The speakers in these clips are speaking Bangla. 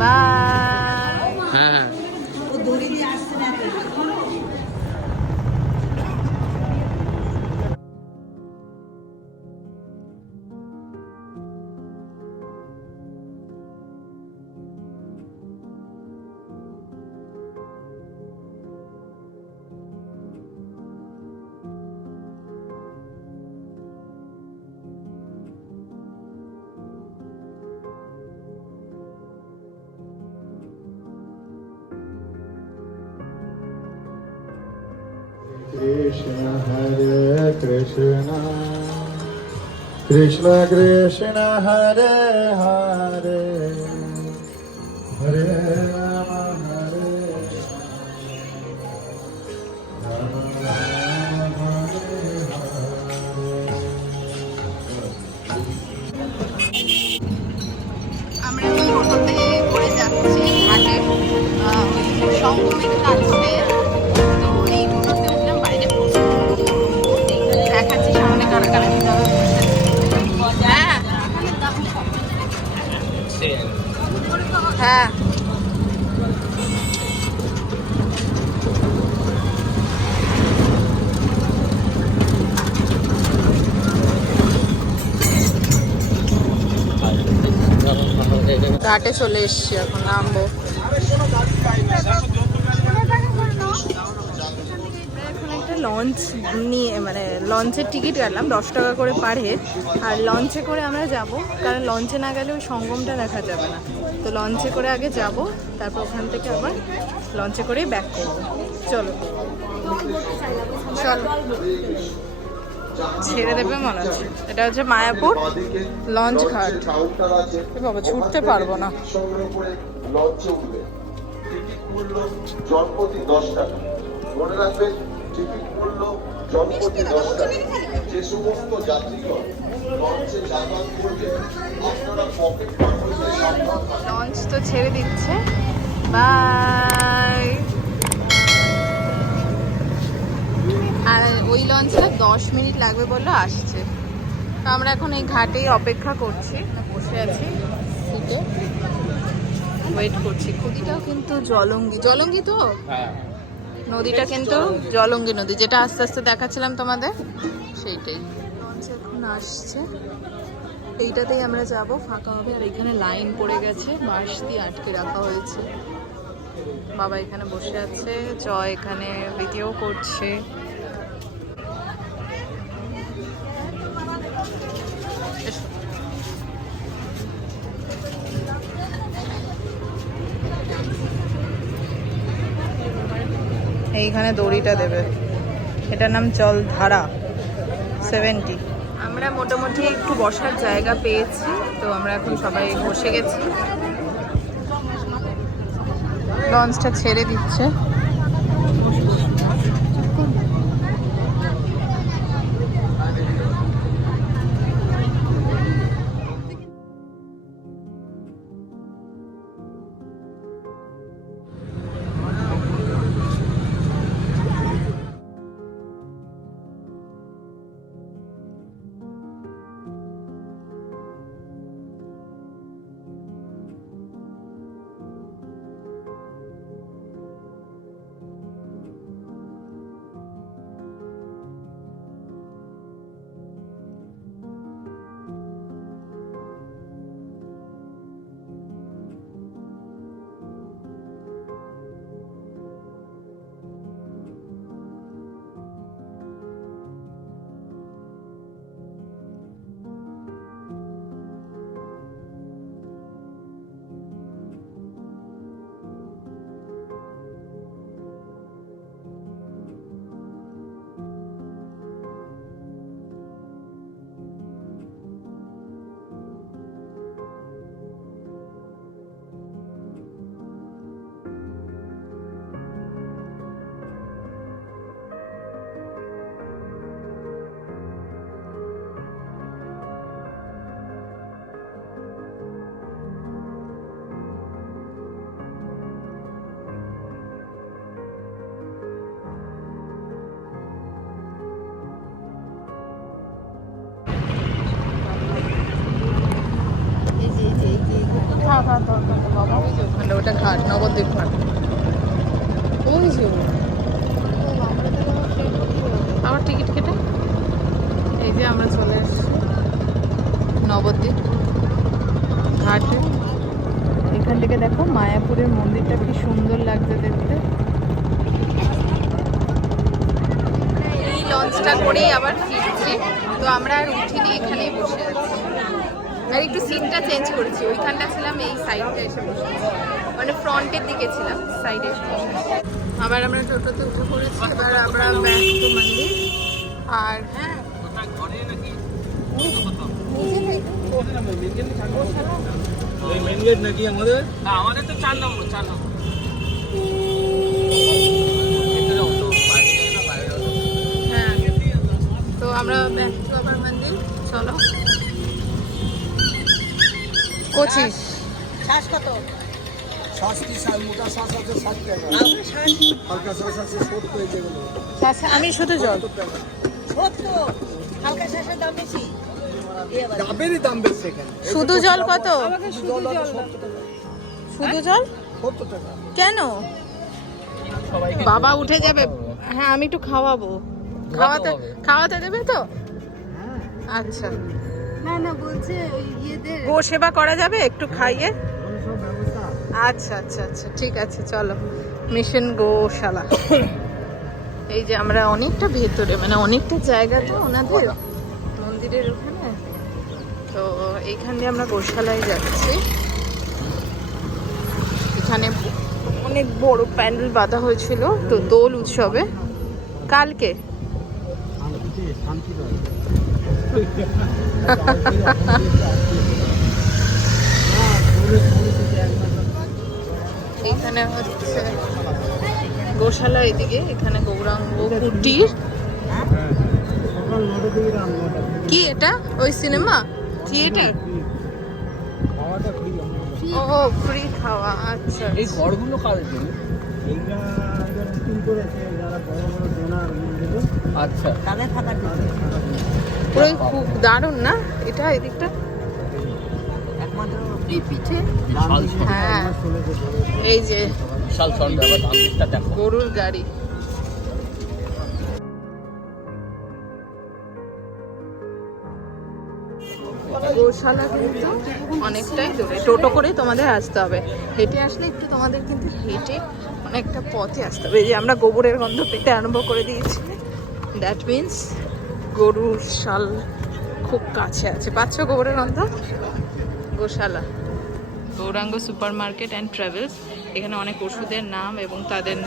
বাই। হ্যাঁ Krishna Hare Krishna Krishna Krishna Hare Hare Hare Rama Hare Rama Rama Hare আমরা এখন টোটোতে করে যাচ্ছি ঘাটে, ওই সঙ্গমের কাছে। তো এই টোটোতে উঠলাম, বাইরে দেখাচ্ছি সামনে কারা কারা কিভাবে বসেছে। হ্যাঁ হ্যাঁ ঘাটে চলে এসছি, এখন নামবো। এখন একটা লঞ্চ নিয়ে, মানে লঞ্চের টিকিট কাটলাম 10 টাকা করে পার হেড। আর লঞ্চে করে আমরা যাব, কারণ লঞ্চে না গেলে ওই সঙ্গমটা দেখা যাবে না। তো লঞ্চে করে আগে যাব, তারপর ওখান থেকে আবার লঞ্চে করেই ব্যাক করবো। চলো চলো, ছেড়ে দেবে মনে হচ্ছে। এটা হচ্ছে মায়াপুর লঞ্চ ঘাট। বাবা ছুটতে পারবো না। লঞ্চে উঠবে, টিকিট মূল্য জনপ্রতি 10 টাকা। মনে রাখবেন, টিকিট মূল্য জনপ্রতি 10 টাকা। যে সমস্ত যাত্রীগণ লঞ্চে যাতায়াত করবেন, আপনারা পকেট মার হইতে সাবধান। লঞ্চ তো ছেড়ে দিচ্ছে, বাই। আর ওই লঞ্চটা 10 মিনিট লাগবে বললো, আসছে। তো আমরা এখন এই ঘাটেই অপেক্ষা করছি, বসে আছি সিটে, ওয়েট করছি। নদীটাও কিন্তু জলঙ্গি, জলঙ্গি তো নদীটা কিন্তু জলঙ্গি নদী, যেটা আস্তে আস্তে দেখাচ্ছিলাম তোমাদের, সেইটাই। লঞ্চ এখন আসছে, এইটাতেই আমরা যাব, ফাঁকা হবে। আর এখানে লাইন পড়ে গেছে, বাঁশ দিয়ে আটকে রাখা হয়েছে। বাবা এখানে বসে আছে, জয় এখানে ভিডিও করছে। এইখানে দড়িটা দেবে, এটার নাম জলধারা 70। আমরা মোটামুটি একটু বসার জায়গা পেয়েছি, তো আমরা এখন সবাই বসে গেছি। লঞ্চটা ছেড়ে দিচ্ছে। ঘাট, নবদ্বীপ ঘাট। ওই যে আবার টিকিট কেটে এই যে আমরা চলে এসেছি নবদ্বীপ ঘাটে। এখান থেকে দেখো মায়াপুরের মন্দিরটা কি সুন্দর লাগছে দেখতে। এই লঞ্চটা করেই আবার ফিরছি, তো আমরা আর উঠিনি, এখানেই বসে আছি। আর একটু সিটটা চেঞ্জ করেছি, ওইখানটা ছিলাম, এই সাইডটা এসে বসে আছি, মানে ফ্রন্টের দিকে ছিলাম, সাইডে এসে বসে আছি। আবার আমরা টোটোতে উঠে পড়েছি, এবার আমরা ব্যাক টু মন্দির। আর হ্যাঁ আমাদের তো 4 নম্বর হ্যাঁ, তো আমরা ব্যাক টু আবার মন্দির। চলো পঁচিশ শ্বাস কত? শাস্তি শাল মোটা শাস আছে 60 টাকা, হালকা শাস আছে 70 যেগুলো। আচ্ছা, আমি শুধু জল। 70 হালকা শ্বাসের দাম বেশি। ডাবেরই দাম বেশি এখানে। শুধু জল কত? জল আছে 70 টাকা। শুধু জল 70 টাকা। কেন? বাবা উঠে যাবে। হ্যাঁ, আমি একটু খাওয়াবো। খাওয়াতে দেবে তো? আচ্ছা, না না বলছে ওই ইয়েদের গো সেবা করা যাবে একটু খাইয়ে? আচ্ছা আচ্ছা আচ্ছা, ঠিক আছে, চলো। মিশন গোশালা। এই যে আমরা অনেকটা ভেতরে, মানে অনেকটা জায়গা তো ওনাদের মন্দিরের ওখানে, তো এইখান দিয়ে আমরা গোশালায় যাচ্ছি। এখানে অনেক বড় প্যান্ডেল বাঁধা হয়েছিল তো দোল উৎসবে কালকে। এখানে হচ্ছে গোশালা, এদিকে এখানে গৌরাঙ্গ কুটির। কি এটা? ওই সিনেমা থিয়েটার? ও ফ্রি খাওয়া, আচ্ছা। এই ঘরগুলো কাদের জন্য? আচ্ছা, তাদের থাকার জন্য পুরো খুব দারুণ না এটা, এদিকটা একমাত্র এই পিঠে। বিশাল হ্যাঁ, এই যে বিশাল সন্ধ্যা, আবার ধানটা দেখো। গরুর গাড়ি। গোশালা কিন্তু অনেকটাই দূরে, টোটো করে তোমাদের আসতে হবে। হেঁটে আসলে একটু তোমাদের কিন্তু হেঁটে অনেকটা পথে আসতে হবে। এই যে আমরা গোবরের গন্ধ পেতে আরম্ভ করে দিয়েছি, দ্যাট মিনস গরুর শাল খুব কাছে আছে। পাচ্ছ গোবরের গন্ধ? গোশালা, Gauranga super market and travels. এখানে অনেক ওষুধের নাম এবং তাদের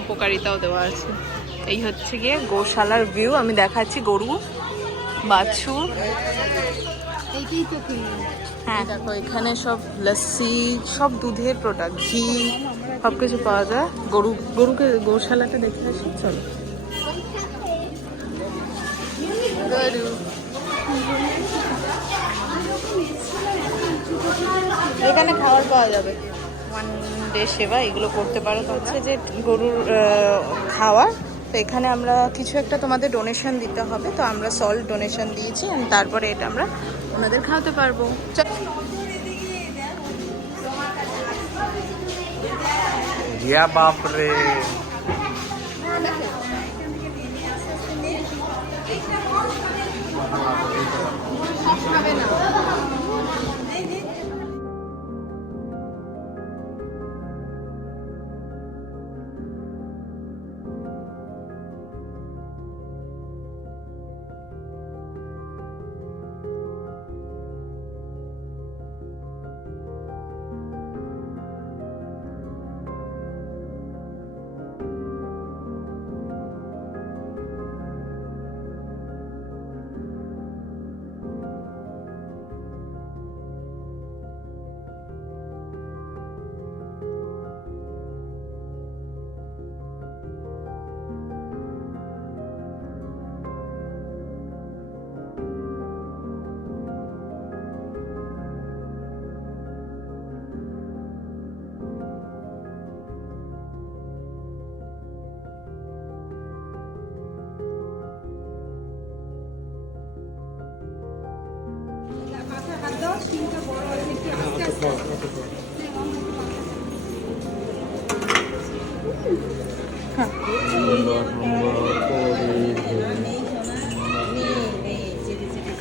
উপকারিতাও দেওয়া আছে। এই হচ্ছে গিয়ে গোশালার ভিউ। আমি দেখাচ্ছি গরু, বাছুর। এইটাই তো কিনি। হ্যাঁ দেখো, এখানে সব লস্যি, সব দুধের প্রোডাক্ট, ঘি, সব কিছু পাওয়া যায়। গরুকে গোশালাটা দেখে আসি, চলো। গরু, এখানে খাবার পাওয়া যাবে, ওয়ান ডে সেবা, এগুলো করতে পারো। তো হচ্ছে যে গরুর খাওয়ার, তো এখানে আমরা কিছু একটা তোমাদের ডোনেশন দিতে হবে, তো আমরা সল্ট ডোনেশন দিয়েছি, and তারপরে এটা আমরা ওনাদের খাওয়াতে পারবো। ইয়া বাপ রে, খাবে না।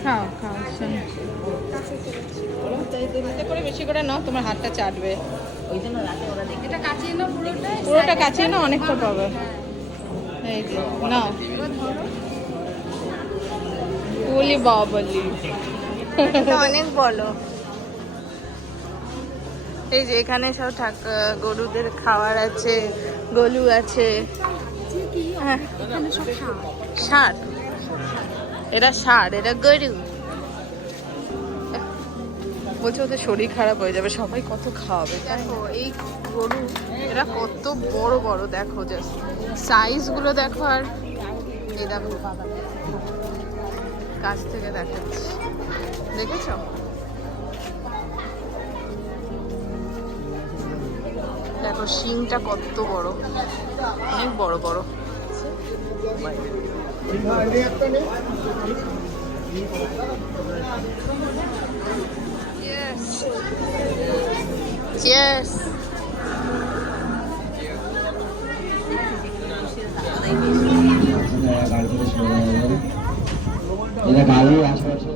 খাও খাও শোনো। এতে করে বেশি করে নাও, তোমার হাতটা চাটবে। ওই জন্য রাতে ওরা দেখে এটা কাচিয়ে নাও পুরোটা। পুরোটা কাচিয়ে নাও, অনেকটা পাবে। এই যে নাও। বলি বাবলি অনেক বলো। এই যে এখানে সব গরুদের খাবার আছে, গলু আছে। হ্যাঁ, ষাঁড়, এটা ষাঁড়, এটা গরু। বলছে ওদের শরীর খারাপ হয়ে যাবে, সবাই কত খাওয়াবে। দেখো এই গরু, এরা কত বড় বড়, দেখো জাস্ট সাইজ গুলো দেখো। আর এই দেখো কাছ থেকে দেখাচ্ছি, দেখেছো? দেখো শিংটা কত বড়, অনেক বড় বড়। Cheers. এটা গাড়ি আশেপাশে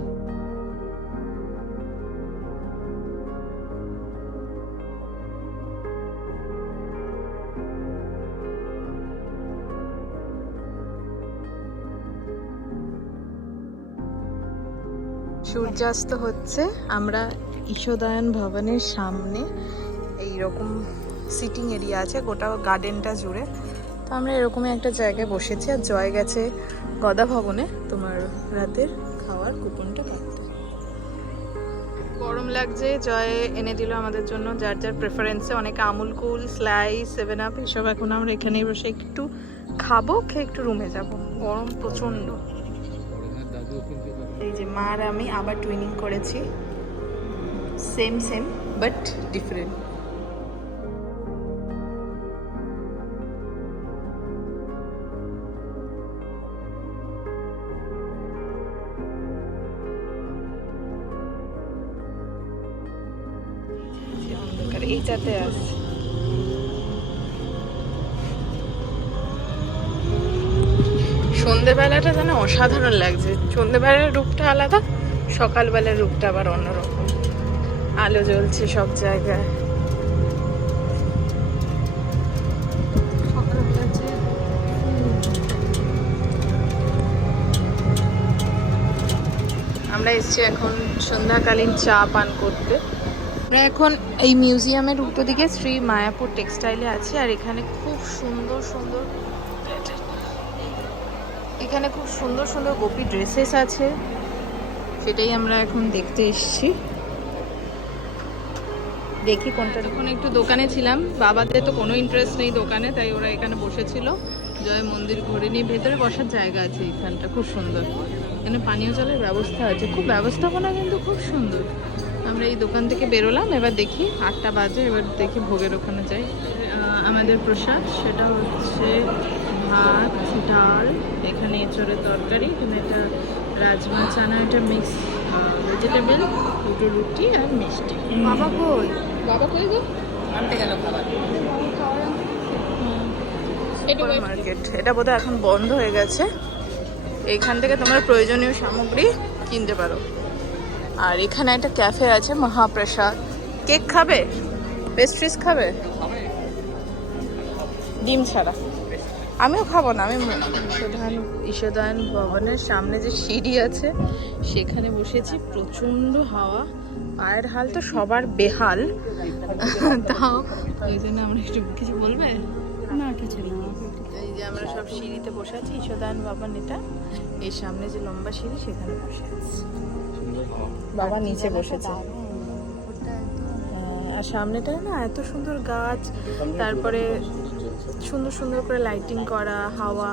সূর্যাস্ত হচ্ছে। আমরা ঈশোদায়ন ভবনের সামনে এইরকম সিটিং এরিয়া আছে গোটা গার্ডেনটা জুড়ে। তো আমরা এরকমই একটা জায়গায় বসেছি। আর জয় গেছে গদা ভবনে তোমার রাতের খাওয়ার কুপনটা কাটতে। গরম লাগছে, জয় এনে দিল আমাদের জন্য যার যার প্রেফারেন্সে অনেক আমুল কুল, স্লাইস, 7 আপ এসব। এখন আমরা এখানেই বসে একটু খাবো, খেয়ে একটু রুমে যাব। গরম প্রচণ্ড। এই যে মা আর আমি আবার টুইনিং করেছি, সেম সেম বাট ডিফারেন্ট। অন্ধকার এইটাতে আছে। সন্ধেবেলাটা যেন অসাধারণ লাগছে। সন্ধেবেলার রূপটা আলাদা, সকালবেলার রূপটা আবার অন্যরকম। আলো জ্বলছে সব জায়গায়। আমরা এসেছি এখন সন্ধ্যাকালীন চা পান করতে। আমরা এখন এই মিউজিয়ামের উল্টো দিকে শ্রী মায়াপুর টেক্সটাইলে আছি। আর এখানে খুব সুন্দর সুন্দর গোপী ড্রেসেস আছে, সেটাই আমরা এখন দেখতে এসেছি। দেখি কোনটা। এখন একটু দোকানে ছিলাম, বাবাদের তো কোনো ইন্টারেস্ট নেই দোকানে, তাই ওরা এখানে বসেছিল। জয় মন্দির ঘুরে নিয়ে ভেতরে বসার জায়গা আছে এইখানটা, খুব সুন্দর। এখানে পানীয় জলের ব্যবস্থা আছে, খুব ব্যবস্থাপনা কিন্তু খুব সুন্দর। আমরা এই দোকান থেকে বেরোলাম, এবার দেখি 8টা বাজে, এবার দেখি ভোগের ওখানে যাই। আমাদের প্রসাদ সেটা হচ্ছে ভাত, ডাল, এখানে এঁচড়ের তরকারি, এখানে একটা রাজমা চানা, একটা মিক্স ভেজিটেবল, 2টো রুটি আর মিষ্টি। বাবা কই? বাবা কই গো? আনতে গেল খাবার। মার্কেট এটা বোধহয় এখন বন্ধ হয়ে গেছে। এইখান থেকে তোমরা প্রয়োজনীয় সামগ্রী কিনতে পারো। আর এখানে একটা ক্যাফে আছে, মহাপ্রসাদ। কেক খাবে? পেস্ট্রিজ খাবে? ডিম ছাড়া। আমিও খাবো না। আমি ঈশোদায়ন ভবনের সামনে যে সিঁড়ি আছে সেখানে বসেছি। প্রচণ্ড হাওয়া, পায়ের হাল তো সবার বেহাল। তাও ওই জন্য আমরা একটু কিছু বলবে না? কিছু না। এই যে আমরা সব সিঁড়িতে বসে আছি, ঈশোদায়ন ভবন এটা। এই সামনে যে লম্বা সিঁড়ি সেখানে বসে আছি। বাবা নিচে বসেছে। আর সামনেটায় না এত সুন্দর গাছ, তারপরে সুন্দর সুন্দর করে লাইটিং করা, হাওয়া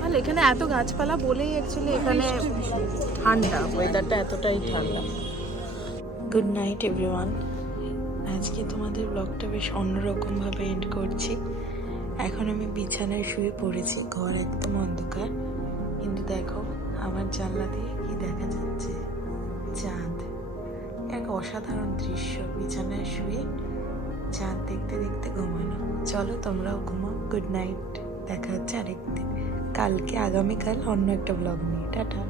ভালো। এখানে এত গাছপালা বলেই অ্যাকচুয়ালি এখানে ঠান্ডা, ওয়েদারটা এতটাই ঠান্ডা। Good night everyone. আজকে তোমাদের ব্লগটা বেশ অন্যরকমভাবে এন্ড করছি। এখন আমি বিছানায় শুয়ে পড়েছি, ঘর একদম অন্ধকার, কিন্তু দেখো আমার জানলা দিয়ে কি দেখা যাচ্ছে, চাঁদ। এক অসাধারণ দৃশ্য। বিছানায় শুয়ে চাঁদ দেখতে দেখতে ঘুমানো। চলো তোমরাও ঘুমাও, গুড নাইট। দেখা হচ্ছে আরেকদিন, কালকে আগামীকাল অন্য একটা ব্লগ নিয়ে। টাটা।